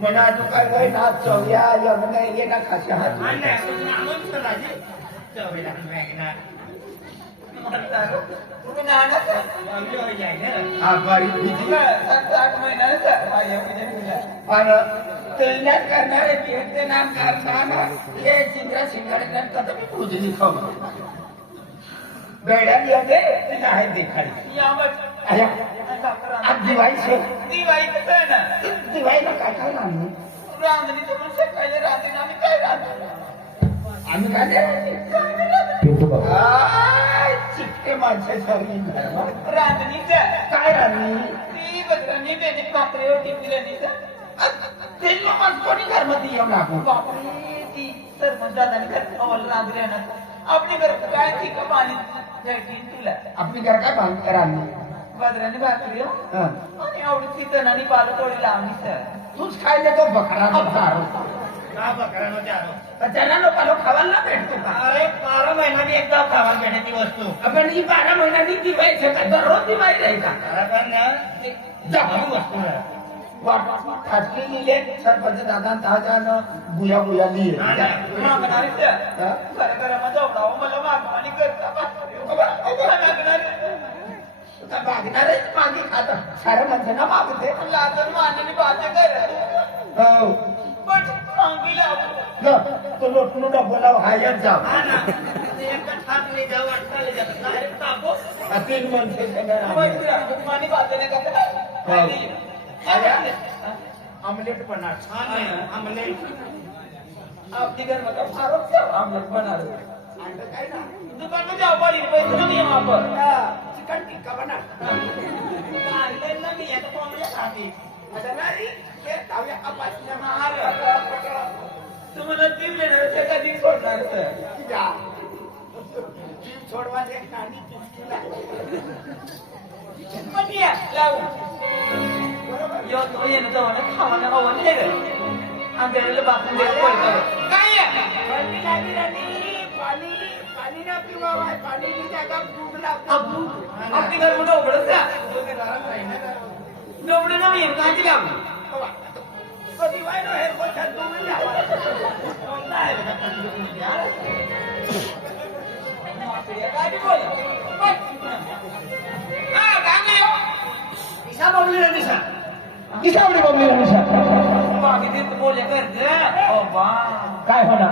मना तू काय काय ना चौया यमुना ये ना खाशा हा बारी भीती आणि तेलण्यात करणारे ते नाम करताना हे शिंगरा शिंगाडे कधी मी पूजली खाऊ बेड्यात येते ते नाही देखाडी आज दिवाळी शे दिवाळीला काय काय लागलं आम्ही काय आय, चिटके माणसे सगळी. काय राणी ते मग कोणी घरमध्ये ટ્રેનમાં માણસ કોની ઘરમાંથી એમ લાગો બાપરે સર મજાદાની ઘર અવલ રાંધરે ન આપણી ઘર કાંઈથી કમાની જઈતી તુલા. આપણી ઘર કાંઈ ભાંગ કરાની બાજરાની ભાખરીઓ અને આવડતી તનાની પાલો તોડી લાવની બારા મહિનાની એકદમ દીવાય છે ना. मागणारी त्या खरं खरं माझा उडाव मला मागणी करता मागणारी मागणारच मागे खाता साऱ्या माणसांना मागते लाजन माननी बात कर हो. पण सांगितलं ग, तो लोटून डबला हायच जाव हा ना. ते एकदा ठाकले जाऊ वाटताले जातात. direct तापो. हा तीन माणसं सगळं माहिती राहणार. आहे, मानी बात नाही हो. का आमलेट आहे. आमलेट. आपली घर मग फारच आमलेट बना अंड काय ना? दुकान में जाओ बड़ी पैसे नहीं है वहाँ पर हा, चिकन टिक्का बना ऑनलाइन ना नहीं है तो कौन ले खाती. आता नाही हे खाऊया कापासल्या मार तुम्हाला तीन लेणार ते कधी सोडणार सर. या. जीव सोडवा दे. पण या लावू. যত এনে তোমার খাওয়ানো হওয়া নেই রে আন্দের এলে বাসন দিয়ে করে দেবে Ah, dame yo. Bisa mau beli nanti, Sa? पाणी नी जागा भूक लागते. आप- आपली घर मोठं उघडच का डोबडं ना मी काची लावली कधी वाय नो हे पोटात डोंबी काय हा होणार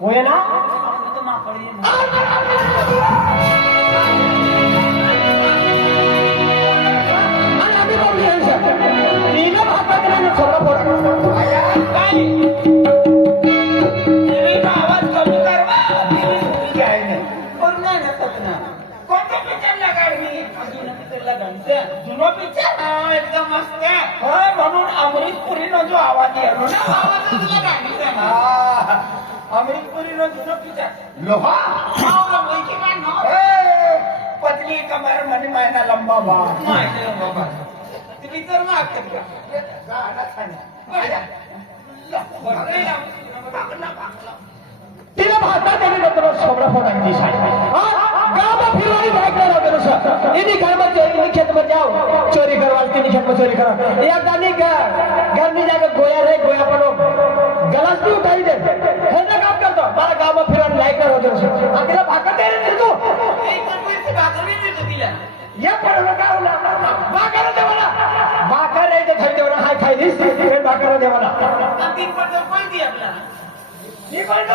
होय ना. आपण तो माकडे येणार आणि आम्ही बबली रे दिशा तिनं भातात राहिलं थोडं पोट काय? टीव्हीचा आवाज कमी कर बा काय नाही. पण नाही ना सपना? कोणत्या पिक्चरला काढली जुनं पिक्चरला घालतं जुनो पिक्चर? एकदम मस्त आहे. होय म्हणून अमरीश पुरीनं जो आवाज येतो ना आवाज तुला गाणीचं आहे. हा, अमरीश पुरीनं जुनो पिक्चर लोहा? ए, पतली कमर मनी मैना लंबा बाल माहिती आहे बाबा. ते पिक्चर का? गाणं. तिला भाता त्याने नंतर सोबडा फोडायची गाव फिरवाई भागणार होते नुसतं. इनी घर में चोरी इनी खेत में जाओ चोरी करवा तिनी खेत में चोरी करा. या दानी का घर में जाकर गोया रे गोया पड़ो गलत भी उठाई दे. है ना काम करतो. मारा गाव में फिरवाई लायक होते नुसतं. आणि तिला भाकर दे रे तू. एक नाही देतो. या पडलं का? होला भाकर दे मला. भाकर आहे ते खाई दे मला हाय खायलीस? फिर भाकर दे मला. आणि तीन पण तर पैसे दे आपल्याला. मी म्हणतो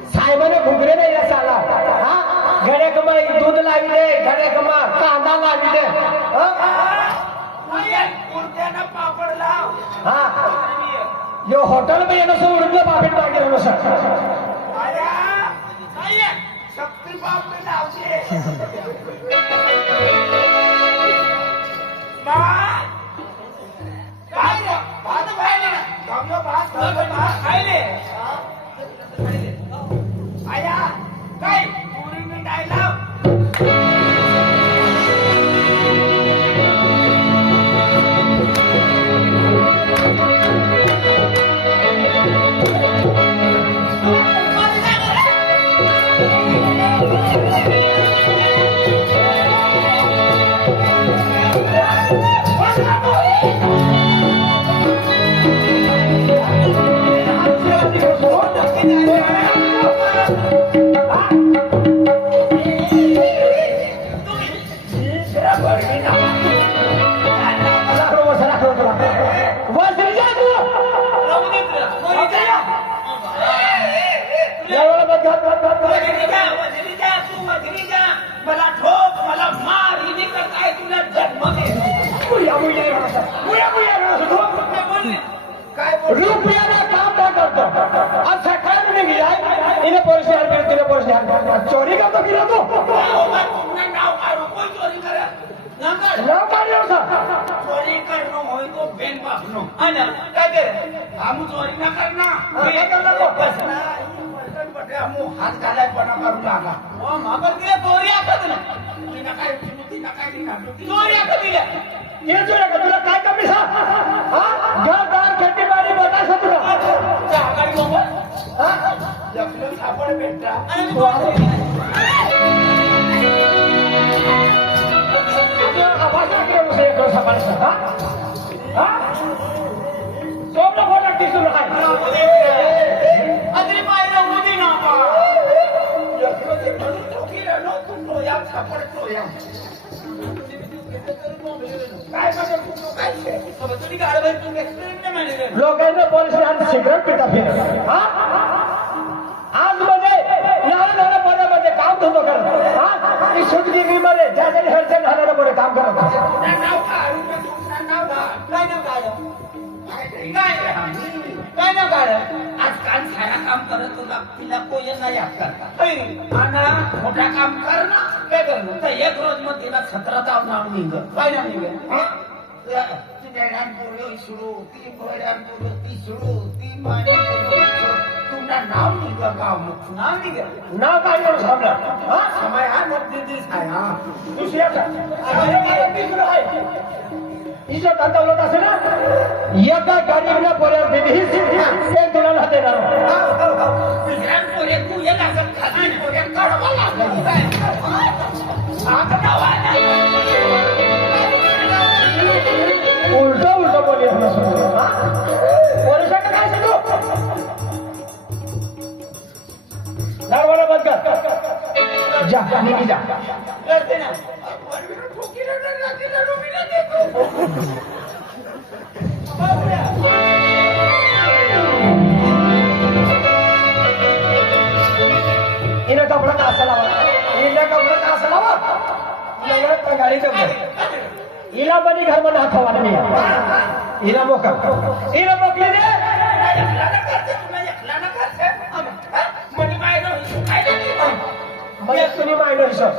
मध्ये लावू ना, तुम्ही बघतो मी तिथे न्या. लावू ना. लिंबू बी लावते, लिंबू. लिंबू. लिंबू काय ना घुगरे नाही रस आला हा घडे कमा दूध लाविले घडे कमा कांदा लाविले हा यो होटल में येणं सोडून पापीट मागे सर आया आया शक्ती बाप मी ચોરી કરતો ગીરા તો? ના પાડ્યો સર ચોરી કરનો હોય તો બેન પાસનો અને કાગે આમ ચોરી ના કરના બે કરતા તો બસ બટે આમ હાથ કાલે પણ કરું લાગા लग्न सापड भेटला आणि मी बोलते. आता आवाज नाही केला तुझं एक दिवस सकाळचा, हा? हा? सोमला फोन लागते तुला काय? अरे पाहिलं उदी ना बा. काय काय बाबा, तुझी गाडी बाहेर तू एक्सपिरियन्स नाही माहिती रे. लोकांना पोलिस आज सिगरेट पिता फिरत सुटगिरीमध्ये ज्या जरी हरचण बरं काम करत नाव काय नाव काय काय काय आजकाल सारा काम करत होता तिला कोणी नाही याद करता मोठा काम कर ना काय करणं? तर एक रोज मग तिला सतरा ताव नाव निघ काय नाव ती डॅडान बोललो सुरू ती बळ्यान बोललो ती सुरू ती माने તુંડા નામની ગગા મુખ નામની? ના કાયો સાબલા હા. સમય તુલા હાથે ના. कर जा निघी जा करते ना. हिनं कपडा का असा लावा हिनं कपडा का असा लावा हिला त्या गाडीचं बघ. हिला बनी घर मध्ये हात हवा नाही हिला मोकल हिला मोकली दे मला तुम्ही माहिती हिशोब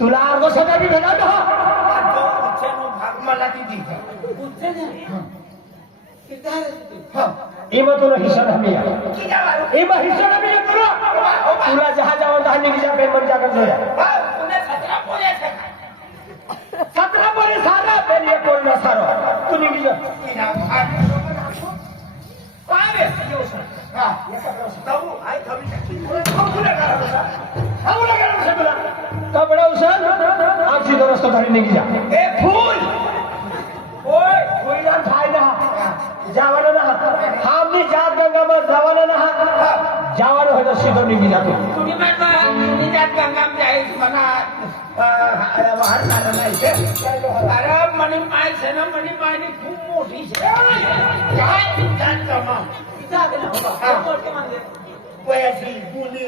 तुला अर्ध सगळं मी भेटा मला ती दी उठते ना. किती आहे रे? इमा तुला हिशोब हमी किती वारू इमा हिशोब हमी तुला तुला जहा जाऊन दहा निघीच्या पेन मध्ये जाकर जोया पुन्हा सतरा पोऱ्याचं काय सतरा पोरी सारा पेन एक पोरी सारो तू निघी जा तिला फाट काय नहीं किया। ए फूल! ओए कोई ना खाई ना। जावन ना। हम नहीं जात गंगा में जावन ना। जावन हो तो सीधो नहीं मिला तो। तुम्ही मैं तो हमने जात गंगा में जाए मना बाहर जाना नहीं है तो तो। अरे मनी पाई से ना मनी पाई ने खूब मोटी से. जात गंगा. जात गंगा पैसी. गुली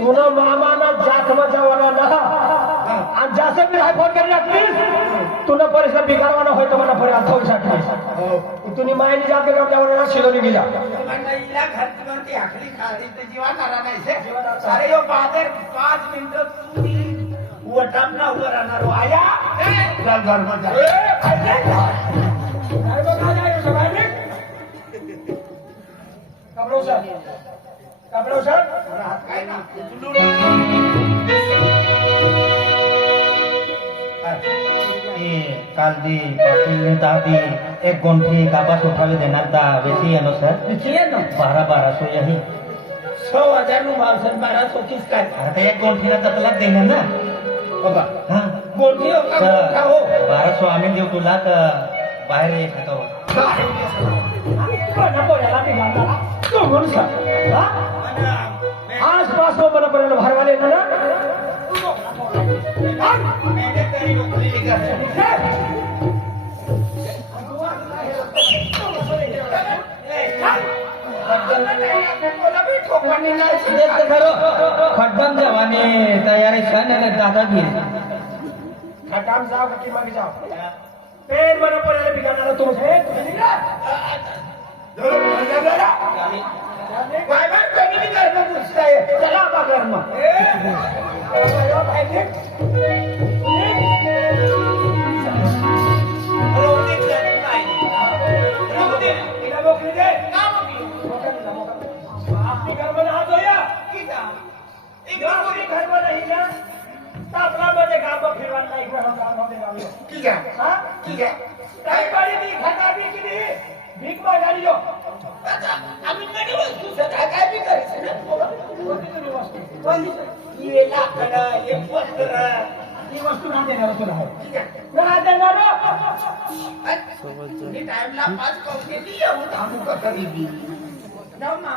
तुला मामाना जाखमा जवाना ना। आणि जास्त मी हाय फोन करी लागलीस तुला परिसर बिगारवाना होय मला फरी आता होऊ शकते तुम्ही मायनी जाते का त्यावर शिलोनी गेला. अरे यो बाजार पाच मिनिटं तू वटाप ना उभं राहणार. हो. आया चल घरमध्ये कपडो सर काल दी पाटील एक गोंठी कापास उठावे देणार दा वेशी आहे ना सर? किती आहे ना बारा बारा सो यही. सौ हजार नु भाव सर बारा सो किस काय? अरे ते एक गोंठीला तपला देणार ना? बाबा. हा? गोंठी हो का गोंठा हो? बारा सो आम्ही देऊ तुला तर बाहेर ये खातो कोणा कोणाला मी घालणार तो म्हणून सर हा? भरवाले ना खड्डम जवानी तयारी सन आणि दादा घे. काम जाओ की मागे जाओ पेन मला पर्यंत बिगाडणार तुम कर्म तिला मोकळी दे. आपली घरमध्ये हात धुया. आपली घरमध्ये ही ना, गाभं फिरवायला नाही गावी. ठीक आहे हा? ठीक आहे काही पाणी बी, खाता बी किती? भीक मागायला यो. आम्ही नडी वस्तू सगळं काय बी करायचं ना कोणती तरी वस्तू. पण लाकडं पत्र ही वस्तू ना देणार तुला आहे. ठीक आहे ना देणार मी टाइमला पाच कवटे बी येऊन थांबू का कधी बी जाऊ ना